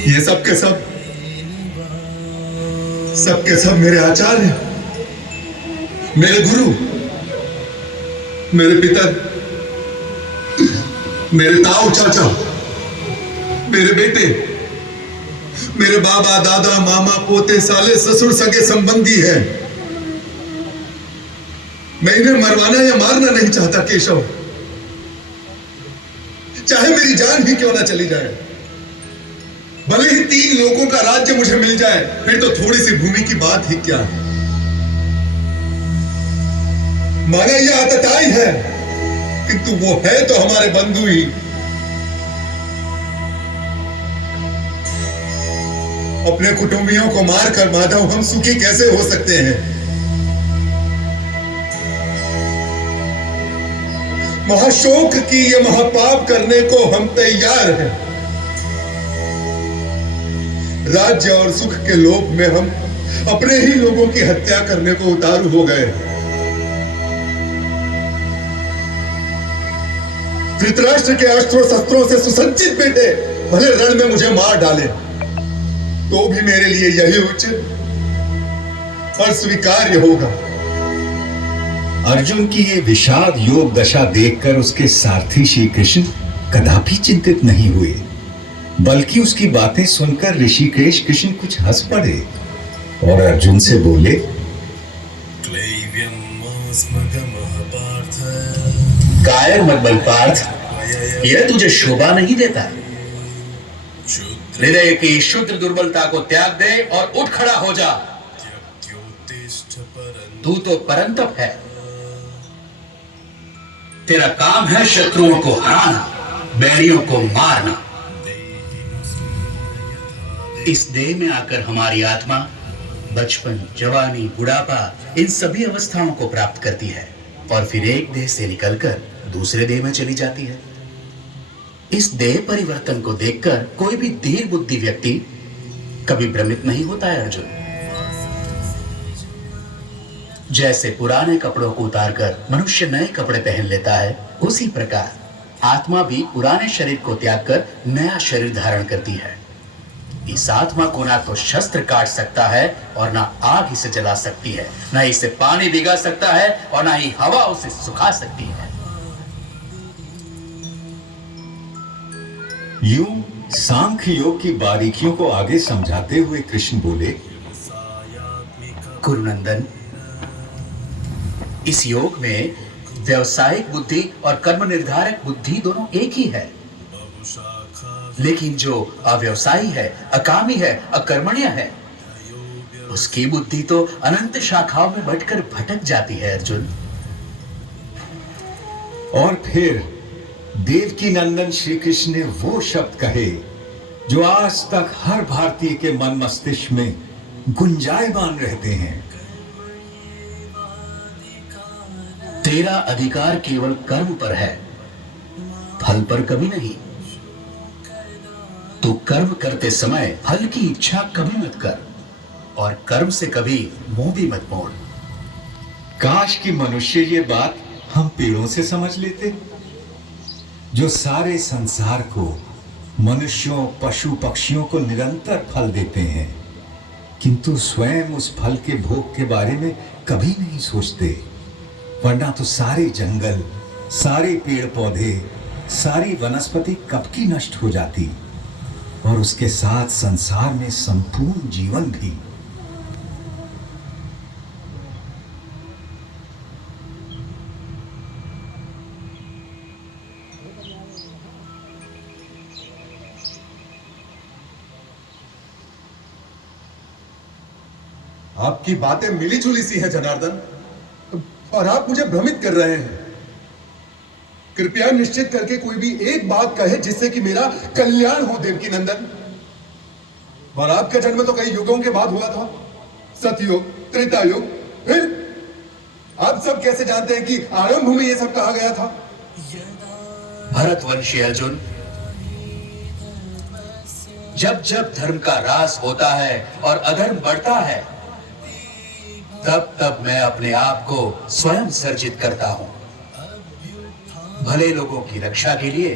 ये सब के सब मेरे आचार्य, मेरे गुरु, मेरे पिता, मेरे ताऊ चाचा, मेरे बेटे, मेरे बाबा दादा मामा पोते साले ससुर सगे संबंधी हैं। मैं इन्हें मरवाना या मारना नहीं चाहता केशव, चाहे मेरी जान ही क्यों ना चली जाए। भले ही 3 लोगों का राज्य मुझे मिल जाए, फिर तो थोड़ी सी भूमि की बात ही क्या है। माना यह आतताई है, किंतु वो है तो हमारे बंधु ही। अपने कुटुंबियों को मारकर माधव हम सुखी कैसे हो सकते हैं। महाशोक की ये महापाप करने को हम तैयार हैं। राज्य और सुख के लोभ में हम अपने ही लोगों की हत्या करने को उतारू हो गए। धृतराष्ट्र के अस्त्रों शस्त्रों से सुसज्जित बेटे भले रण में मुझे मार डाले, तो भी मेरे लिए यही उचित और स्वीकार्य होगा। अर्जुन की ये विषाद योग दशा देखकर उसके सारथी श्री कृष्ण कदापि चिंतित नहीं हुए, बल्कि उसकी बातें सुनकर ऋषिकेश कृष्ण कुछ हंस पड़े और अर्जुन से बोले, कायर मत बन पार्थ, यह तुझे शोभा नहीं देता। हृदय की शुद्ध दुर्बलता को त्याग दे और उठ खड़ा हो जा। तू तो परंतप है, तेरा काम है शत्रुओं को हराना, बैरियों को मारना। इस देह में आकर हमारी आत्मा बचपन, जवानी, बुढ़ापा इन सभी अवस्थाओं को प्राप्त करती है और फिर एक देह से निकलकर दूसरे देह में चली जाती है। इस देह परिवर्तन को देखकर कोई भी धीर बुद्धि व्यक्ति कभी भ्रमित नहीं होता है अर्जुन। जैसे पुराने कपड़ों को उतारकर मनुष्य नए कपड़े पहन लेता है, उसी प्रकार आत्मा भी पुराने शरीर को त्याग कर नया शरीर धारण करती है। इस आत्मा को ना तो शस्त्र काट सकता है और ना आग इसे जला सकती है, ना इसे पानी भिगा सकता है और ना ही हवा उसे सुखा सकती है। यूं सांख्य योग की बारीकियों को आगे समझाते हुए कृष्ण बोले, कुरुनंदन, इस योग में व्यवसायिक बुद्धि और कर्म निर्धारक बुद्धि दोनों एक ही है, लेकिन जो अव्यवसायी है, अकामी है, अकर्मण्य है, उसकी बुद्धि तो अनंत शाखाओं में बंटकर भटक जाती है अर्जुन। और फिर देवकी नंदन श्री कृष्ण ने वो शब्द कहे जो आज तक हर भारतीय के मन मस्तिष्क में गुंजायमान रहते हैं। तेरा अधिकार केवल कर्म पर है, फल पर कभी नहीं। तू कर्म करते समय फल की इच्छा कभी मत कर और कर्म से कभी मुंह भी मत मोड़। काश कि मनुष्य ये बात हम पेड़ों से समझ लेते, जो सारे संसार को, मनुष्यों, पशु पक्षियों को निरंतर फल देते हैं, किंतु स्वयं उस फल के भोग के बारे में कभी नहीं सोचते। वरना तो सारे जंगल, सारे पेड़ पौधे, सारी वनस्पति कब की नष्ट हो जाती और उसके साथ संसार में संपूर्ण जीवन भी। आपकी बातें मिली जुली सी है जनार्दन, और आप मुझे भ्रमित कर रहे हैं। कृपया निश्चित करके कोई भी एक बात कहे जिससे कि मेरा कल्याण हो देवकी नंदन। और आपका जन्म तो कई युगों के बाद हुआ था, सतयुग, त्रेता युग। फिर आप सब कैसे जानते हैं कि आरंभ में यह सब कहा गया था? भरतवंशी अर्जुन, जब जब धर्म का ह्रास होता है और अधर्म बढ़ता है, तब तब मैं अपने आप को स्वयं सर्जित करता हूं। भले लोगों की रक्षा के लिए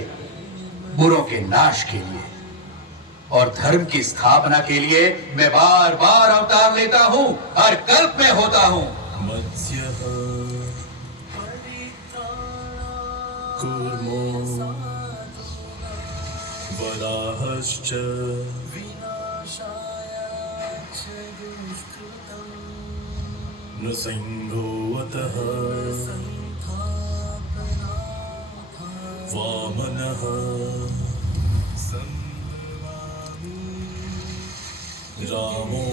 बुरों के नाश के लिए और धर्म की स्थापना के लिए मैं बार बार अवतार लेता हूं, हर कल्प में होता हूं। मत्स्यः कूर्मो वराहश्च नृसिंहोऽतः वामनः रामो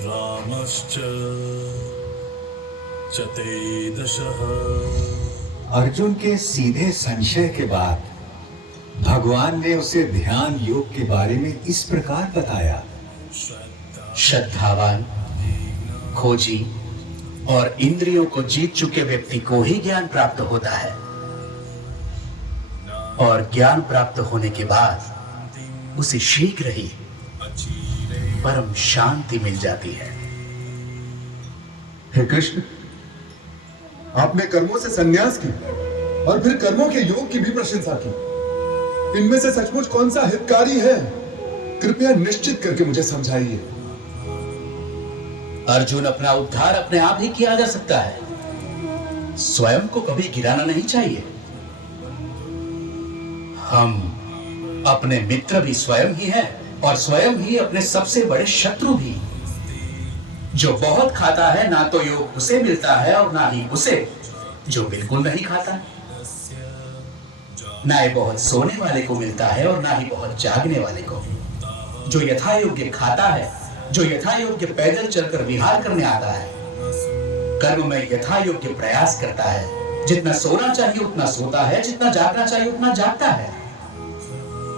रामश्च चतुर्दशः। अर्जुन के सीधे संशय के बाद भगवान ने उसे ध्यान योग के बारे में इस प्रकार बताया। श्रद्धावान, खोजी और इंद्रियों को जीत चुके व्यक्ति को ही ज्ञान प्राप्त होता है और ज्ञान प्राप्त होने के बाद उसे शीघ्र ही परम शांति मिल जाती है। हे कृष्ण, आपने कर्मों से संन्यास की और फिर कर्मों के योग की भी प्रशंसा की। इनमें से सचमुच कौन सा हितकारी है? कृपया निश्चित करके मुझे समझाइए। अर्जुन, अपना उद्धार अपने आप ही किया जा सकता है, स्वयं को कभी गिराना नहीं चाहिए। हम अपने मित्र भी स्वयं ही हैं और स्वयं ही अपने सबसे बड़े शत्रु भी। जो बहुत खाता है ना तो योग उसे मिलता है और ना ही उसे जो बिल्कुल नहीं खाता। ना ही बहुत सोने वाले को मिलता है और ना ही बहुत जागने वाले को। जो यथा योग्य खाता है, जो यथा योग्य पैदल चलकर विहार करने आता है, कर्म में यथा योग्य प्रयास करता है, जितना सोना चाहिए उतना सोता है, जितना जागना चाहिए उतना जागता है।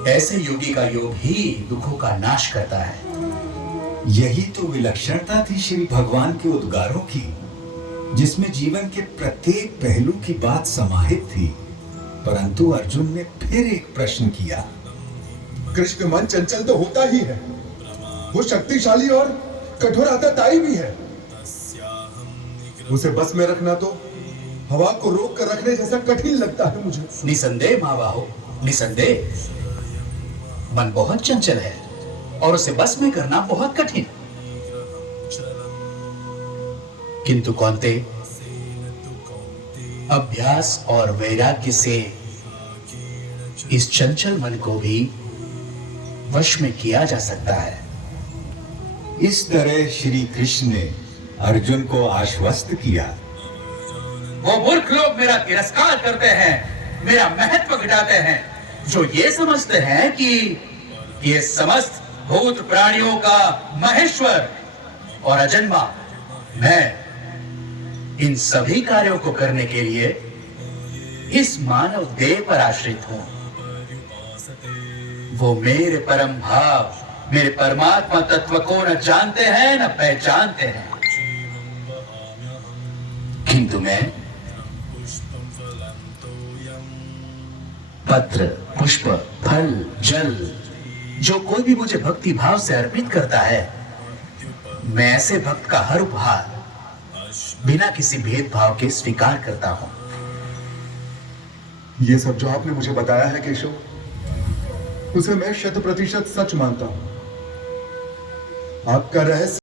ऐसे योगी का योग ही दुखों का नाश करता है। यही तो विलक्षणता थी श्री भगवान के उद्गारों की, जिसमें जीवन के प्रत्येक पहलू की बात समाहित थी। परंतु अर्जुन ने फिर एक प्रश्न किया। कृष्ण, मन चंचल तो होता ही है, वो शक्तिशाली और कठोर आतताई भी है। उसे बस में रखना तो हवा को रोक कर रखने जैसा कठिन लगता है मुझे। निसंदेह महाबाहो, निसंदेह मन बहुत चंचल है और उसे बस में करना बहुत कठिन। किंतु कौन्ते, अभ्यास और वैराग्य से इस चंचल मन को भी वश में किया जा सकता है। इस तरह श्री कृष्ण ने अर्जुन को आश्वस्त किया। वो मूर्ख लोग मेरा तिरस्कार करते हैं, मेरा महत्व घटाते हैं, जो ये समझते हैं कि ये समस्त भूत प्राणियों का महेश्वर और अजन्मा मैं इन सभी कार्यों को करने के लिए इस मानव देह पर आश्रित हूं। वो मेरे परम भाव, मेरे परमात्मा तत्व को न जानते हैं न पहचानते हैं। किंतु मैं पत्र, पुष्प, फल, जल, जो कोई भी मुझे भक्ति भाव से अर्पित करता है, मैं ऐसे भक्त का हर उपहार बिना किसी भेदभाव के स्वीकार करता हूं। ये सब जो आपने मुझे बताया है केशव, उसे मैं 100% सच मानता हूं। आपका रहस्य